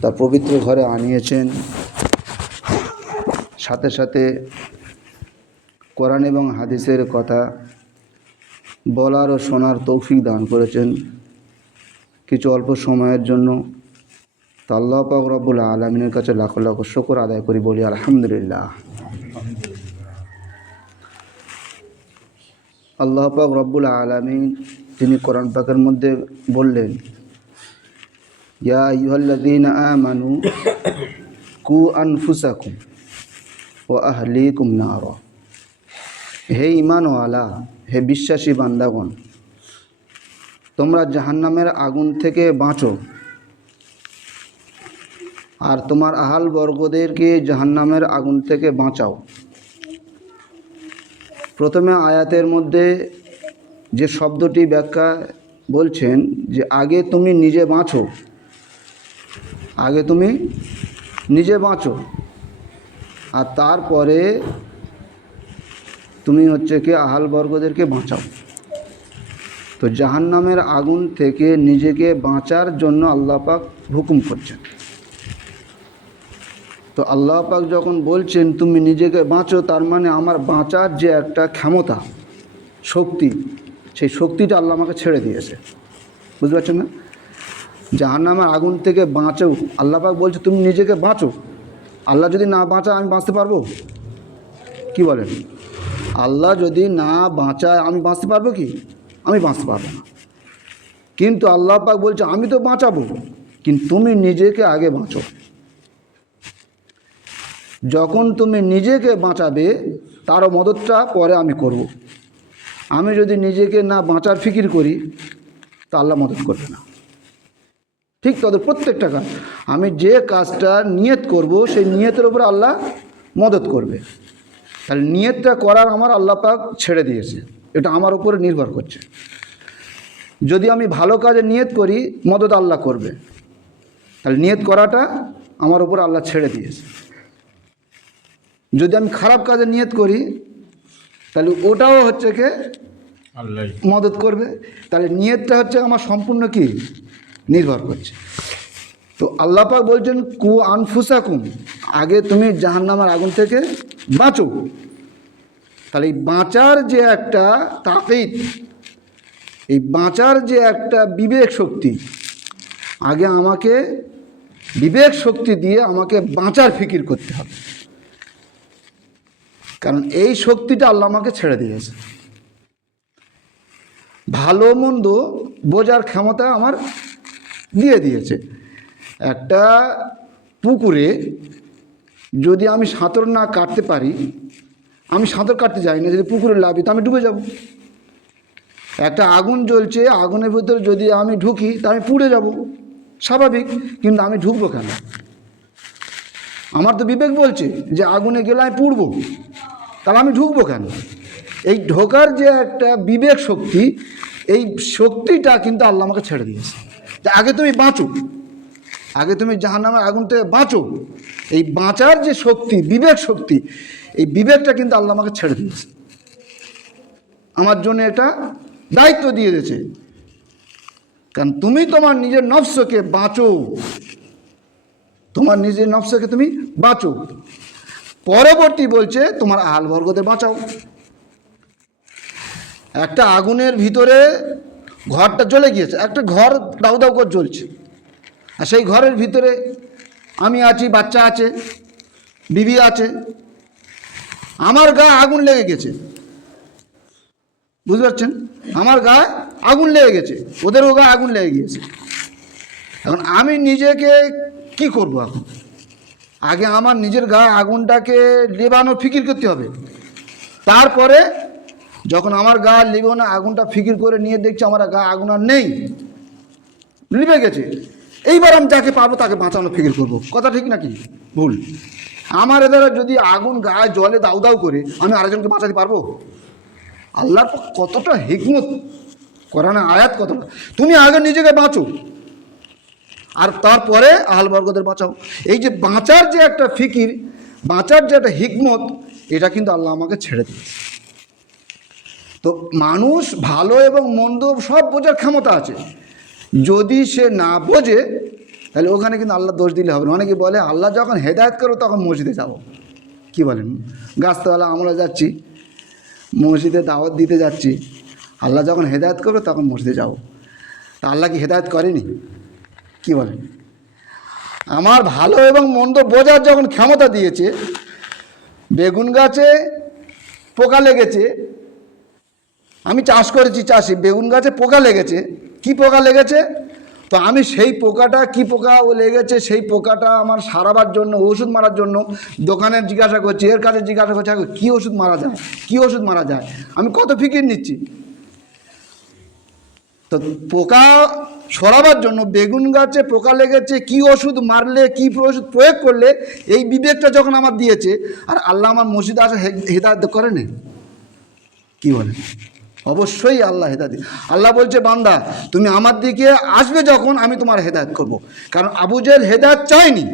তার পবিত্র ঘরে আনিয়েছেন। সাথে সাথে কোরআন এবং হাদিসের কথা বলার ও শোনার তৌফিক দান করেছেন। কিছু অল্প সময়ের জন্য তো আল্লাহ পাক রব্বুল আলমিনের কাছে লাখো লাখো শকর আদায় করি বলি, আলহামদুলিল্লাহ। আল্লাহ পাক রব্বুল আলমিন তিনি কোরআন পাকের মধ্যে বললেন ইয়া ইউহাল্লাদিন আমানু কু আনফুসাকুম ও আহলিকুম নার হে ইমানওয়ালা হে বিশ্বাসী বান্দাগণ, তোমরা জাহান্নামের আগুন থেকে বাঁচো। আর তোমার আহাল বর্গদেরকে জাহান্নামের আগুন থেকে বাঁচাও। প্রথমে আয়াতের মধ্যে যে শব্দটি ব্যাখ্যা বলছেন যে, আগে তুমি নিজে বাঁচো। আগে তুমি নিজে বাঁচো। আর তারপরে তুমি হচ্ছে কি আহাল বর্গদেরকে বাঁচাও। তো জাহান্নামের আগুন থেকে নিজেকে বাঁচার জন্য আল্লাহ পাক হুকুম করছেন। তো আল্লাহ পাক যখন বলছেন, তুমি নিজেকে বাঁচো, তার মানে আমার বাঁচার যে একটা ক্ষমতা, শক্তি, সেই শক্তিটা আল্লাহ আমাকে ছেড়ে দিয়েছে। বুঝতে পারছেন না? জাহান্নামের আগুন থেকে বাঁচো আল্লাহ পাক বলছে, তুমি নিজেকে বাঁচো। আল্লাহ যদি না বাঁচায়, আমি বাঁচতে পারব? কি বলেন আল্লাহ যদি না বাঁচায়, আমি বাঁচতে পারব কি? আমি বাঁচতে পারব না। কিন্তু আল্লাহ পাক বলছে, আমি তো বাঁচাবো, কিন্তু তুমি নিজেকে আগে বাঁচো। যখন তুমি নিজেকে বাঁচাবে, তারও মদতটা পরে আমি করব। আমি যদি নিজেকে না বাঁচার ফিকির করি, তা আল্লাহ মদত করবে না। ঠিক তাদের প্রত্যেকটা কাজ আমি যে কাজটা নিয়ত করব সেই নিয়তের উপরে আল্লাহ মদত করবে। তাহলে নিয়তটা করার আমার আল্লাহ পাক ছেড়ে দিয়েছে। এটা আমার উপরে নির্ভর করছে। যদি আমি ভালো কাজে নিয়ত করি মদত আল্লাহ করবে। তাহলে নিয়ত করাটা আমার উপর আল্লাহ ছেড়ে দিয়েছে। যদি আমি খারাপ কাজে নিয়ত করি তাহলে ওটাও হচ্ছে কে? আল্লাহ। মদত করবে। তাহলে নিয়তটা হচ্ছে আমার সম্পূর্ণ কি? নির্ভর করছে। তো আল্লাহ পাক বলছেন, কু আনফুসাকুম, আগে তুমি জাহান্নামার আগুন থেকে বাঁচো। তাহলে এই বাঁচার যে একটা তাকিদ, এই বাঁচার যে একটা বিবেক শক্তি, আগে আমাকে বিবেক শক্তি দিয়ে আমাকে বাঁচার ফিকির করতে হবে। কারণ এই শক্তিটা আল্লাহ আমাকে ছেড়ে দিয়েছে। ভালো মন্দ বোঝার ক্ষমতা আমার দিয়ে দিয়েছে। একটা পুকুরে যদি আমি সাঁতর না কাটতে পারি, আমি সাঁতর কাটতে যাই না, যদি পুকুরে লাভি তো আমি ডুবে যাব। একটা আগুন জ্বলছে, আগুনের ভিতরে যদি আমি ঢুকি, তা আমি পুড়ে যাব। স্বাভাবিক, কিন্তু আমি ঢুকবো কেন? আমার তো বিবেক বলছে যে আগুনে গেলে আমি পুড়বো। তাহলে আমি ঢুকবো কেন? এই ঢোকার যে একটা বিবেক শক্তি, এই শক্তিটা কিন্তু আল্লাহ আমাকে ছেড়ে দিয়েছে। যে আগে তুমি বাঁচো। আগে তুমি জাহান্নামের আগুন থেকে বাঁচো। এই বাঁচার যে শক্তি, বিবেক শক্তি, এই বিবেকটা কিন্তু আল্লাহ আমাকে ছেড়ে দিয়েছে। আমার জন্য এটা দায়িত্ব দিয়ে দিয়েছে। কারণ তুমি তোমার নিজের নফসকে বাঁচো। তোমার নিজের নফসকে তুমি বাঁচো। পরবর্তী বলছে, তোমার আহাল বর্গদের বাঁচাও। একটা আগুনের ভিতরে ঘরটা জ্বলে গিয়েছে। একটা ঘর দাউ দাউ করে জ্বলছে। আর সেই ঘরের ভিতরে আমি আছি, বাচ্চা আছে, বিবি আছে। আমার গায়ে আগুন লেগে গেছে। বুঝতে পারছেন? আমার গায়ে আগুন লেগে গেছে। ওদেরও গায়ে আগুন লেগে গিয়েছে। এখন আমি নিজেকে কি করব এখন? আগে আমার নিজের গায়ে আগুনটাকে লেবানোর ফিকির করতে হবে। তারপরে যখন আমার গা লিব না, আগুনটা ফিকির করে নিয়ে দেখছি আমার গায়ে আগুন আর নেই, লিবে গেছে। এইবার আমি যাকে পারব তাকে বাঁচানো ফিকির করব। কথা ঠিক নাকি? ভুল। আমার দ্বারা যদি আগুন গায়ে জলে দাউ দাউ করে, আমি আরেকজনকে বাঁচাতে পারব? আল্লাহর কতটা হিকমত? কোরআনে আয়াত কতটা? তুমি আগে নিজেকে বাঁচো। আর তারপরে আহাল বর্গদের বাঁচাও। এই যে বাঁচার যে একটা ফিকির, বাঁচার যে একটা হিকমত, এটা কিন্তু আল্লাহ আমাকে ছেড়ে দিয়েছে। তো মানুষ ভালো এবং মন্দ সব বোঝার ক্ষমতা আছে। যদি সে না বোঝে, তাহলে ওখানে কিন্তু আল্লাহ দোষ দিলে হবে না। অনেকে বলে, আল্লাহ যখন হেদায়ত করো তখন মসজিদে যাব। কি বলেন? গাছতলা, আমরা যাচ্ছি, মসজিদে দাওয়াত দিতে যাচ্ছি। আল্লাহ যখন হেদায়ত করবে, তখন মসজিদে যাব। তা আল্লাহ কি হেদায়ত করেনি? কি বলেন? আমার ভালো এবং মন্দ বোঝার যখন ক্ষমতা দিয়েছে, বেগুন গাছে পোকা লেগেছে আমি চাষ করেছি চাষি, বেগুন গাছে পোকা লেগেছে। কি পোকা লেগেছে? তো আমি সেই পোকাটা, কি পোকা ও লেগেছে, সেই পোকাটা আমার সারাবার জন্য, ওষুধ মারার জন্য দোকানে জিজ্ঞাসা করছি, এর কাছে জিজ্ঞাসা করছি, "আগে কী ওষুধ মারা যায়? কী ওষুধ মারা যায়? আমি কত ফিকির নিচ্ছি। তো পোকা সরাবার জন্য বেগুন গাছে পোকা লেগেছে, কি ওষুধ মারলে, কি ওষুধ প্রয়োগ করলে, এই বিবেকটা যখন আমার দিয়েছে, আর আল্লাহ আমার মসজিদে আসা হেদায়ত করেনি? কি বলে? অবশ্যই আল্লাহ হেদায়ত আল্লাহ বলছে, বান্দা, তুমি আমার দিকে আসবে যখন আমি তোমার হেদায়ত করব। কারণ আবু জেল হেদায়ত চায়নি।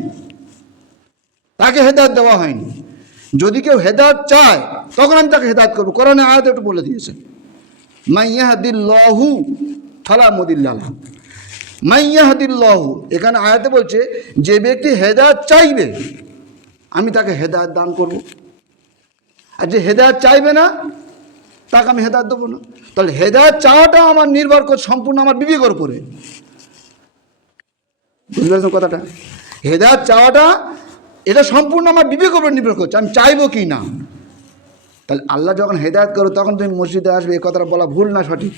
তাকে হেদায়ত দেওয়া হয়নি। যদি কেউ হেদায়ত চায়, তখন আমি তাকে হেদায়ত করব। কোরআনে আয়াত একটু বলে দিয়েছে। মাইয়াহাদিল্লাহু ফালা মদিল্লাহ। মাইয়াহাদিল্লাহু এখানে আয়াতে বলছে, যে ব্যক্তি হেদায়ত চাইবে, আমি তাকে হেদায়ত দান করব। আর যে হেদায়ত চাইবে না তাকে আমি হেদায়ত দেবো না। তাহলে হেদায়ত চাওয়াটা আমার নির্ভর করছে সম্পূর্ণ আমার বিবেকের উপরে। বুঝতে পেরেছেন কথাটা? হেদায়ত চাওয়াটা, এটা সম্পূর্ণ আমার বিবেকের উপর নির্ভর করছে, আমি চাইব কি না। তাহলে আল্লাহ যখন হেদায়ত করো, তখন তুমি মসজিদে আসবে, এই কথাটা বলা ভুল না সঠিক?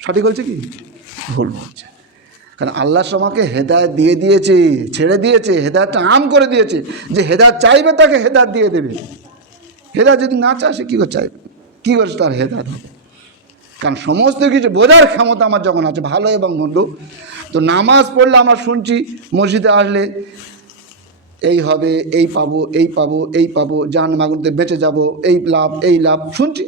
সঠিক বলছে কি? ভুল বলছে। কারণ আল্লাহ আমাকে হেদায়ত দিয়ে দিয়েছে, ছেড়ে দিয়েছে, হেদায়তটা আম করে দিয়েছে। যে হেদায়ত চাইবে, তাকে হেদায়ত দিয়ে দেবে। হেদায়ত যদি না চায়, সে কী করে চাইবে? কী করে তার হেদায়ত হবে? কারণ সমস্ত কিছু বোঝার ক্ষমতা আমার যখন আছে, ভালো এবং মন্দ। তো নামাজ পড়লে আমরা শুনছি, মসজিদে আসলে এই হবে, এই পাবো এই পাবো এই পাবো জান মাগুনতে বেঁচে যাব, এই লাভ এই লাভ, শুনছি।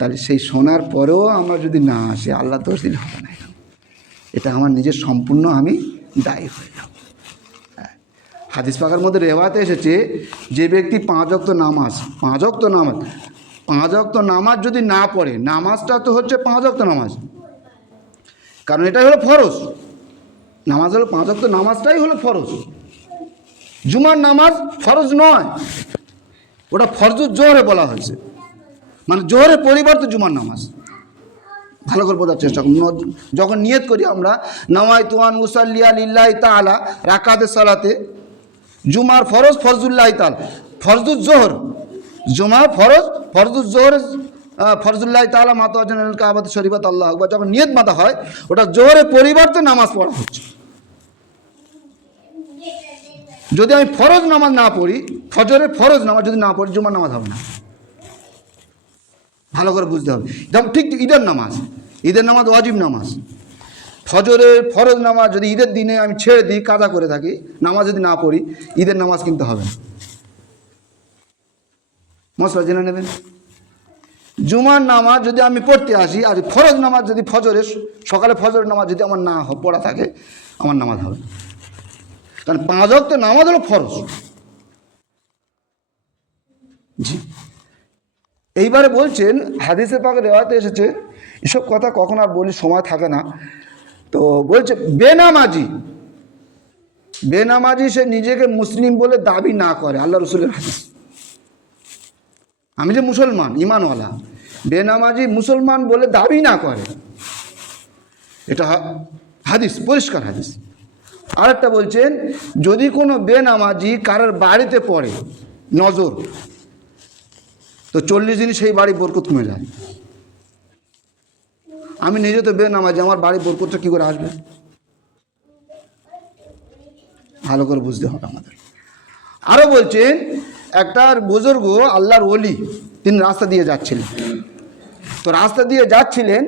তাহলে সেই শোনার পরেও আমরা যদি না আসি আল্লাহ দোষ দিলে হবে না। এটা আমার নিজের সম্পূর্ণ আমি দায়ী হয়ে যাব। হাদিস পাখার মধ্যে রেওয়াতে এসেছে যে ব্যক্তি পাঁচ অক্ত নামাজ, পাঁচ অক্ত নামাজ, পাঁচ অক্ত নামাজ যদি না পড়ে, নামাজটা তো হচ্ছে পাঁচ অক্ত নামাজ। কারণ এটাই হলো ফরজ। নামাজ হলো পাঁচ অক্ত নামাজটাই হলো ফরজ। জুমার নামাজ ফরজ নয়। ওটা ফরজুর জোহরে বলা হয়েছে। মানে জোহরের পরিবর্তে জুমার নামাজ। ভালো করে বোঝার চেষ্টা করুন। যখন নিয়ত করি আমরা নওয়াই তুয়ান মুসাল্লিয়া লিল্লাহ তালা রাকাতে সালাতে জুমার ফরজ ফরজুল্লাহ তাল ফরজুর জোহর। জুমা ফরজ ফরজুর জোহর ফরজুল্লাহ তালা মাতাজন কাবাদ শরীফত আল্লাহ আকবর। যখন নিয়ত মাতা হয়, ওটা জোহরের পরিবর্তে নামাজ পড়া হচ্ছে। যদি আমি ফরজ নামাজ না পড়ি, ফজরের ফরজ নামাজ যদি না পড়ি, জুমার নামাজ হবে না। ভালো করে বুঝতে হবে। যেমন ঠিক ঈদের নামাজ। ঈদের নামাজ ওয়াজিব নামাজ। ফজরের ফরজ নামাজ যদি ঈদের দিনে আমি ছেড়ে দিই কাদা করে থাকি, নামাজ যদি না পড়ি, ঈদের নামাজ কিনতে হবে মশলা জেনে নেবেন? জুমার নামাজ যদি আমি পড়তে আসি, আর ফরজ নামাজ যদি ফজরের, সকালে ফজরের নামাজ যদি আমার না পড়া থাকে, আমার নামাজ হবে কারণ পাঁচ অক্ত নামাজ হলো ফরজ। জি। এইবারে বলছেন হাদিসে পাক রেওয়াতে এসেছে, এসব কথা কখন আর বলি সময় থাকে না। তো বলছে, বেনামাজি। বেনামাজি সে নিজেকে মুসলিম বলে দাবি না করে, আল্লাহ রসুলের হাদিস। আমি যে মুসলমান, ইমানওয়ালা, বেনামাজি মুসলমান বলে দাবি না করে। এটা হাদিস, পরিষ্কার হাদিস। আরেকটা বলছেন, যদি কোনো বেনামাজি কারোর বাড়িতে পড়ে, নজর, তো চল্লিশ দিন সেই বাড়ি বরকত কমে যায়। আমি নিজে তো বেনামাজি আমার বাড়ি বরকতটা কী করে আসবে? ভালো করে বুঝতে হবে আমাদের। আরও বলছেন, একটা বুজুর্গ আল্লাহর ওলি, তিনি রাস্তা দিয়ে যাচ্ছিলেন। তো রাস্তা দিয়ে যাচ্ছিলেন,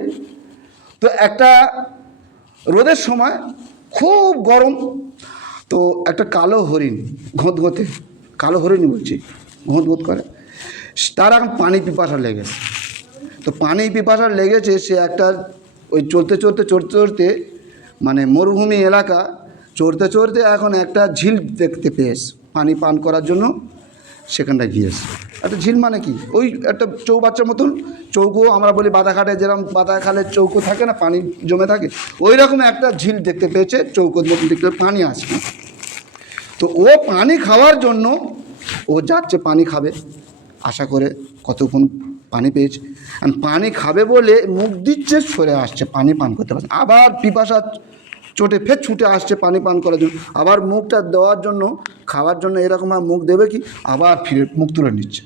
তো একটা রোদের সময় খুব গরম, তো একটা কালো হরিণ, ঘোঁত ঘোঁতে, কালো হরিণই বলছি, ঘোঁত ঘোঁত করে, তার এখন পানি পিপাসা লেগেছে। তো পানি পিপাসা লেগেছে, সে একটা ওই চলতে চলতে, চড়তে চড়তে মানে মরুভূমি এলাকা, চড়তে চড়তে এখন একটা ঝিল দেখতে পেয়েছে, পানি পান করার জন্য সেখানটায় গিয়েছে। একটা ঝিল মানে কি? ওই একটা চৌবাচ্চার মতন, চৌকো আমরা বলি বাদাঘাটে যেরকম বাদাখালের চৌকো থাকে না, পানি জমে থাকে ওই রকম একটা ঝিল দেখতে পেয়েছে চৌকোর মতন দেখতে পানি আছে। তো ও পানি খাওয়ার জন্য ও যাচ্ছে, পানি খাবে, আশা করে কতক্ষণ পানি পেয়েছে। পানি খাবে বলে মুখ দিচ্ছে, সরে আসছে, পানি পান করতে পারছে আবার পিপাসা চোটে ফের ছুটে আসছে পানি পান করার জন্য। আবার মুখটা দেওয়ার জন্য, খাওয়ার জন্য এরকম আর মুখ দেবে কি? আবার ফিরে মুখ তুলে নিচ্ছে,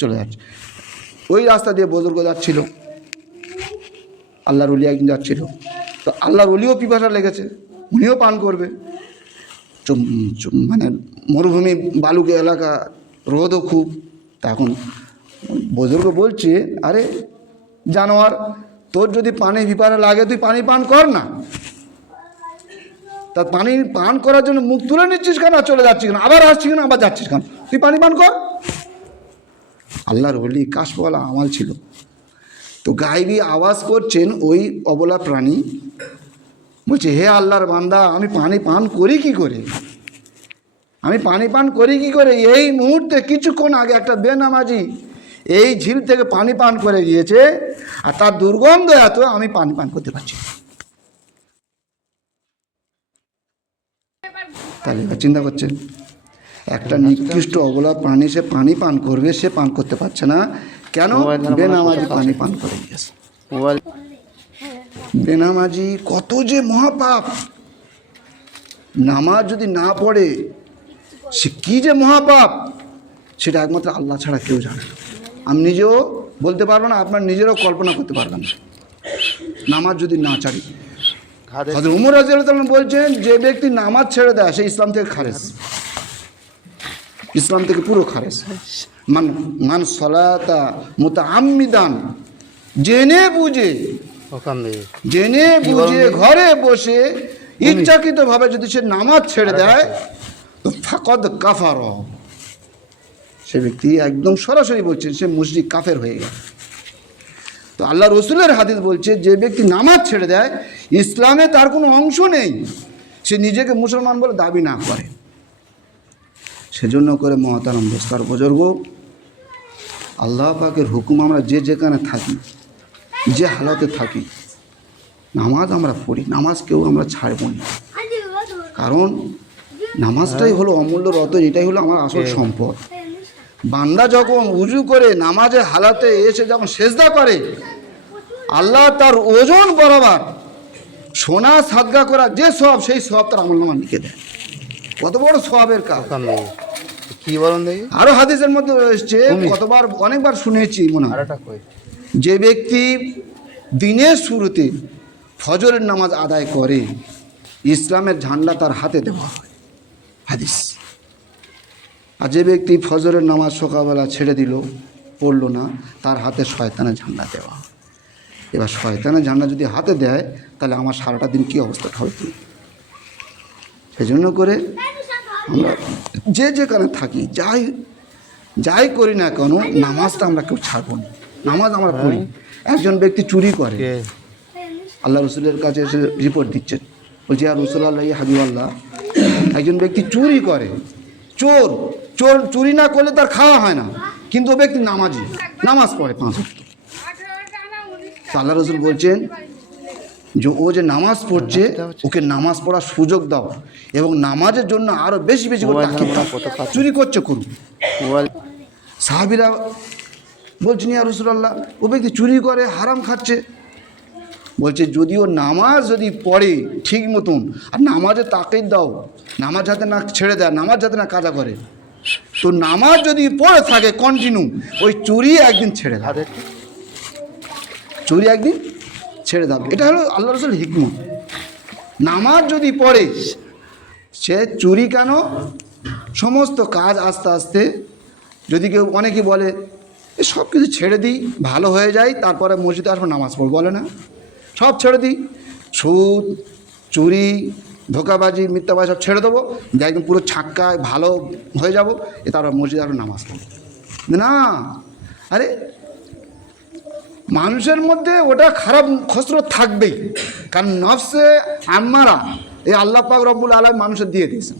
চলে যাচ্ছে। ওই রাস্তা দিয়ে বুজুর্গ যাচ্ছিল। আল্লাহর উলি একদিন যাচ্ছিল। তো আল্লাহর উলিও পিপাসা লেগেছে, উনিও পান করবে। মানে মরুভূমি, বালুকে এলাকা, রোদও খুব, তা এখন বুজুর্গ বলছে, আরে জানোয়ার, তোর যদি পানি পিপাসা লাগে, তুই পানি পান কর না। তা পানি পান করার জন্য মুখ তুলে নিচ্ছিস কেন? চলে যাচ্ছিস কেন? আবার আসছিস কেন? আবার যাচ্ছিস কেন? তুই পানি পান কর। আল্লাহর হলি কাশবলা আমাল ছিল। তো গাইবি আওয়াজ করছেন ওই অবলা প্রাণী। বলছে, হে আল্লাহর বান্দা, আমি পানি পান করি কি করে? আমি পানি পান করি কি করে? এই মুহূর্তে কিছুক্ষণ আগে একটা বেনামাজি এই ঝিল থেকে পানি পান করে গিয়েছে আর তার দুর্গন্ধ এত আমি পানি পান করতে পারছি তাহলে এবার চিন্তা করছেন একটা নিকৃষ্ট অবলা প্রাণী সে পানি পান করবে সে পান করতে পারছে না কেন? বেনামাজি পানি পান করে গিয়েছে। বেনামাজি কত যে মহাপাপ! নামাজ যদি না পড়ে সে কী যে মহাপাপ! সেটা একমাত্র আল্লাহ ছাড়া কেউ জানে না। আমি নিজেও বলতে পারব না আপনার নিজেরও কল্পনা করতে পারবেন না। নামাজ যদি না ছাড়ি। উমর রাজিয়াল্লাহ বলছেন যে ব্যক্তি নামাজ ছেড়ে দেয় সে ইসলাম থেকে খারেজ। ইসলাম থেকে পুরো খারেজ। মান মান সলাতা মুতা আম্মিদান জেনে বুঝে জেনে বুঝে ঘরে বসে ইচ্ছাকৃতভাবে যদি সে নামাজ ছেড়ে দেয় তো ফাকদ কাফার। সে ব্যক্তি একদম সরাসরি বলছেন সে মুসলিম কাফের হয়ে গেল। তো আল্লাহ রসুলের হাদিস বলছে যে ব্যক্তি নামাজ ছেড়ে দেয় ইসলামে তার কোনো অংশ নেই সে নিজেকে মুসলমান বলে দাবি না করে। সেজন্য করে মহাতারাম দোস্তার বুজুর্গ আল্লাহ পাকের হুকুম আমরা যে যেখানে থাকি যে হালতে থাকি নামাজ আমরা পড়ি নামাজ কেউ আমরা ছাড়ব না। কারণ নামাজটাই হলো অমূল্য রতন এটাই হলো আমার আসল সম্পদ। বান্দা যখন উজু করে নামাজে হালাতে এসে যখন সেজদা করে আল্লাহ তার ওজন বরাবর সোনা সাদগা করা যে সব সেই সব তার আমল নামা লিখে দেয়। কত বড় সবের কাজ। কি বলুন দেখি। আরও হাদিসের মধ্যে এসছে কতবার অনেকবার শুনেছি মনে হয়। যে ব্যক্তি দিনের শুরুতে ফজরের নামাজ আদায় করে ইসলামের ঝান্ডা তার হাতে দেওয়া হয়। হাদিস। আর যে ব্যক্তি ফজরের নামাজ সকালবেলা ছেড়ে দিল পড়ল না তার হাতে শয়তানের ঝান্ডা দেওয়া। এবার শয়তানের ঝান্ডা যদি হাতে দেয় তাহলে আমার সারাটা দিন কী অবস্থা হবে সেই জন্য করে আমরা যে যেখানে থাকি যাই যাই করি না কেন নামাজটা আমরা কেউ ছাড়বো না। নামাজ আমরা পড়ি। একজন ব্যক্তি চুরি করে। আল্লাহ রসুলের কাছে এসে রিপোর্ট দিচ্ছেন বলছি আর রসুল আল্লাহ হাবিব আল্লাহ একজন ব্যক্তি চুরি করে। চোর। চোর, চুরি না করলে তার খাওয়া হয় না। কিন্তু ও ব্যক্তি নামাজি। নামাজ পড়ে পাঁচ আল্লাহ রসুল বলছেন যে, ও যে নামাজ পড়ছে, ওকে নামাজ পড়ার সুযোগ দাও এবং নামাজের জন্য আরও বেশি বেশি? চুরি করছে করুন সাহাবিরা বলছেন, ইয়া রসুলাল্লাহ, ও ব্যক্তি চুরি করে, হারাম খাচ্ছে। বলছে যদি ও নামাজ যদি পড়ে ঠিক মতন, আর নামাজে তাকিদ দাও, নামাজ যাতে না ছেড়ে দেয় নামাজ যাতে না কাজা করে তো নামাজ যদি পড়ে থাকে কন্টিনিউ ওই চুরি একদিন ছেড়ে ঘাড়ে চুরি একদিন ছেড়ে দাও। এটা হলো আল্লাহ রসুল হিকমত। নামাজ যদি পড়ে, সে চুরি কেন? সমস্ত কাজ আস্তে আস্তে, যদি কেউ অনেকে বলে সব কিছু ছেড়ে দিই, ভালো হয়ে যায়, তারপরে মসজিদে আসব নামাজ পড়ব, বলে না। সব ছেড়ে দিই। সুদ, চুরি ধোকাবাজি, মিথ্যাবাজি সব ছেড়ে দেবো। যে একদম পুরো ছাক্কায় ভালো হয়ে যাব। এ তারপর মসজিদে আসব নামাজ পড়ব। না, আরে মানুষের মধ্যে ওটা খারাপ খসরত থাকবেই। কারণ নফসে আম্মারা, এই আল্লাহ পাক রব্বুল আলম মানুষের দিয়ে দিয়েছেন।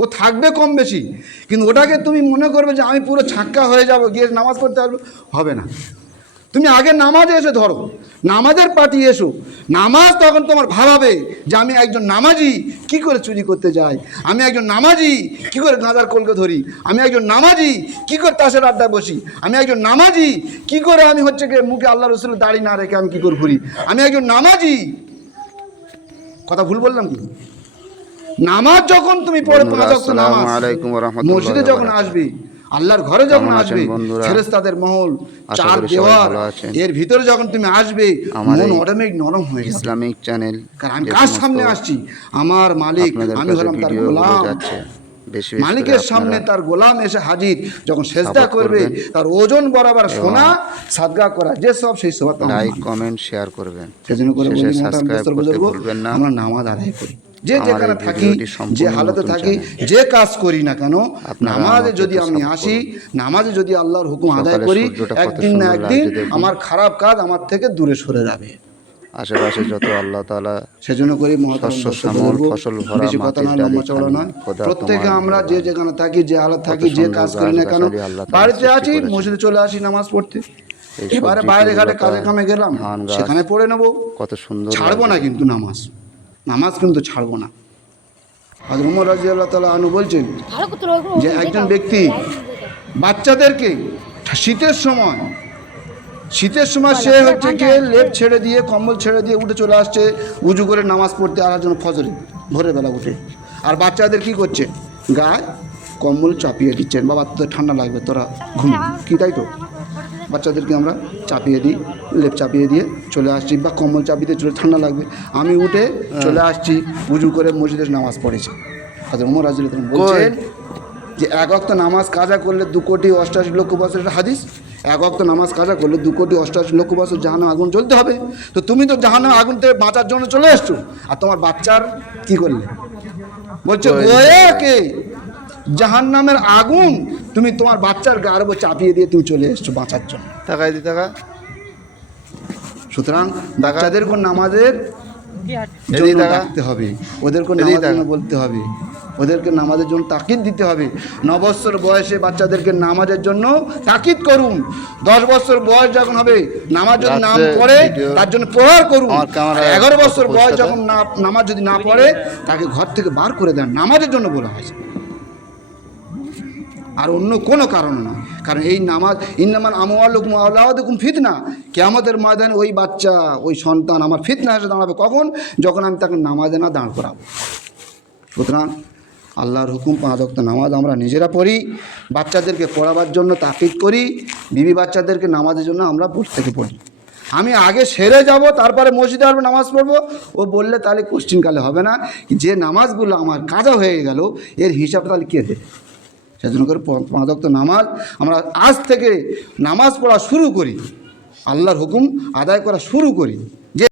ও থাকবে কম বেশি, কিন্তু ওটাকে তুমি মনে করবে যে আমি পুরো ছাক্কা হয়ে যাব, গিয়ে নামাজ পড়তে পারব, হবে না। তুমি আগে নামাজে এসে ধরো। নামাজের পার্টি এসো। নামাজ তখন তোমার ভাবাবে যে আমি একজন নামাজি কি করে চুরি করতে যাই? আমি একজন নামাজি কি করে গাঁদার কলকে ধরি? আমি একজন নামাজি কি করে তাসের আড্ডায় বসি? আমি একজন নামাজি কি করে আমি হচ্ছে গিয়ে মুখে আল্লাহ রসুলের দাড়ি না রেখে আমি কি করে ঘুরি? আমি একজন নামাজি। কথা ভুল বললাম কি? নামাজ যখন তুমি পড়ে পাঁচ নামাজ মসজিদে যখন। আসবে আল্লাহর ঘরে যখন আসবে বন্ধুরা? ফেরেশতাদের মহল চার দেওয়ার এর ভিতরে যখন তুমি আসবে মন অটোমেটিক নরম হয়ে যাবে। ইসলামিক চ্যানেল কারণ আমি কার সামনে আসছি? আমার মালিক আমি হলাম তার গোলাম। মালিকের সামনে তার গোলাম এসে হাজির। যখন সেজদা করবে তার ওজন বরাবর সোনা সাদগা করা যে সব সেই সব লাইক কমেন্ট শেয়ার করবেন। সেজন্য করে বলি সাবস্ক্রাইব করতে ভুলবেন না। আমরা নামাজ আদায় করি। যে যেখানে থাকি যে হালতে থাকি যে কাজ করি না কেন নামাজে যদি আমি আসি নামাজে যদি আল্লাহর হুকুম আদায় করি একদিন না একদিন আমার খারাপ কাজ আমার থেকে দূরে সরে যাবে। আশেপাশে যত আল্লাহ তালা সেজন্য করি শস্য শ্যামল, ফসল ভরা কথা মাটির লম্বা চওড়া নয়। প্রত্যেকে আমরা যে যেখানে থাকি যে হালত থাকি যে কাজ করি না কেন বাড়িতে আছি মসজিদে চলে আসি নামাজ পড়তে। এবারে বাইরে ঘাটে কাজে কামে গেলাম সেখানে পড়ে নেব। কত সুন্দর ছাড়বো না কিন্তু নামাজ। নামাজ কিন্তু ছাড়বো না। আজ উমর রাজি আল্লাহ তালা আনু বলছেন যে একজন ব্যক্তি বাচ্চাদেরকে শীতের সময় শীতের সময় সে হচ্ছে গিয়ে লেপ ছেড়ে দিয়ে, কম্বল ছেড়ে দিয়ে উঠে চলে আসছে, উজু করে নামাজ পড়তে আর জন্য ফজরে ভোরের বেলা উঠে। আর বাচ্চাদের কি করছে? গায়ে কম্বল চাপিয়ে দিচ্ছেন। বাবা, তোদের ঠান্ডা লাগবে, তোরা ঘুম। কি তাই তো? বাচ্চাদেরকে আমরা চাপিয়ে দিই। লেপ চাপিয়ে দিয়ে চলে আসছি বা কম্বল চাপিয়ে দিয়ে চলে ঠান্ডা লাগবে। আমি উঠে চলে আসছি উজু করে মসজিদের নামাজ পড়েছি। হাজর উমর রাজিল বলছেন যে এক অক্ত নামাজ কাজা করলে দু কোটি অষ্টাশি লক্ষ বছর হাদিস? এক অক্ত নামাজ কাজা করলে দু কোটি অষ্টাশি লক্ষ বছর জাহান্ন আগুন জ্বলতে হবে। তো তুমি তো জাহান্ন আগুন থেকে বাঁচার জন্য চলে এসছো। আর তোমার বাচ্চার কি করলে? বলছে বয়েকে জাহান নামের আগুন তুমি তোমার বাচ্চার গার্ব চাপিয়ে দিয়ে তুমি চলে এসছো বাঁচার জন্য। তাকাই দি টাকা। সুতরাং বাচ্চাদেরকে নামাজের এদিকে জন্য ডাকতে হবে। নামাজের জন্য বলতে হবে। ওদেরকে নামাজের জন্য তাকিদ দিতে হবে। ন বছর বয়সে বাচ্চাদেরকে নামাজের জন্য তাকিদ করুন। দশ বছর বয়স যখন হবে নামাজ যদি নাম পড়ে তার জন্য প্রহার করুন। এগারো বছর বয়স যখন না নামাজ যদি না পড়ে তাকে ঘর থেকে বার করে দেন। নামাজের জন্য বলা হয়েছে। আর অন্য কোনো কারণ না কারণ এই নামাজ ইন্নামান আমওয়ালুকুম আওলাদুকুম ফিতনা। কেয়ামতের ময়দানে ওই বাচ্চা, ওই সন্তান আমার ফিতনা এসে দাঁড়াবে কখন? যখন আমি তাকে নামাজে না দাঁড় করাবো। সুতরাং আল্লাহর হুকুম, পাঁচ ওয়াক্ত নামাজ আমরা নিজেরা পড়ি, বাচ্চাদেরকে পড়াবার জন্য তাকিদ করি, বিবি বাচ্চাদেরকে নামাজের জন্য আমরা বসে থেকে পড়ি। আমি আগে সেরে যাব, তারপরে মসজিদে আসব, নামাজ পড়ব। ও বললে তাহলে কোশ্চিনকালে হবে না যে নামাজগুলো আমার কাজা হয়ে গেল, এর হিসাব তাহলে কে দেবে? সেজন্য করে পাঁচ ওয়াক্ত নামাজ আমরা আজ থেকে নামাজ পড়া শুরু করি। আল্লাহর হুকুম আদায় করা শুরু করি। যে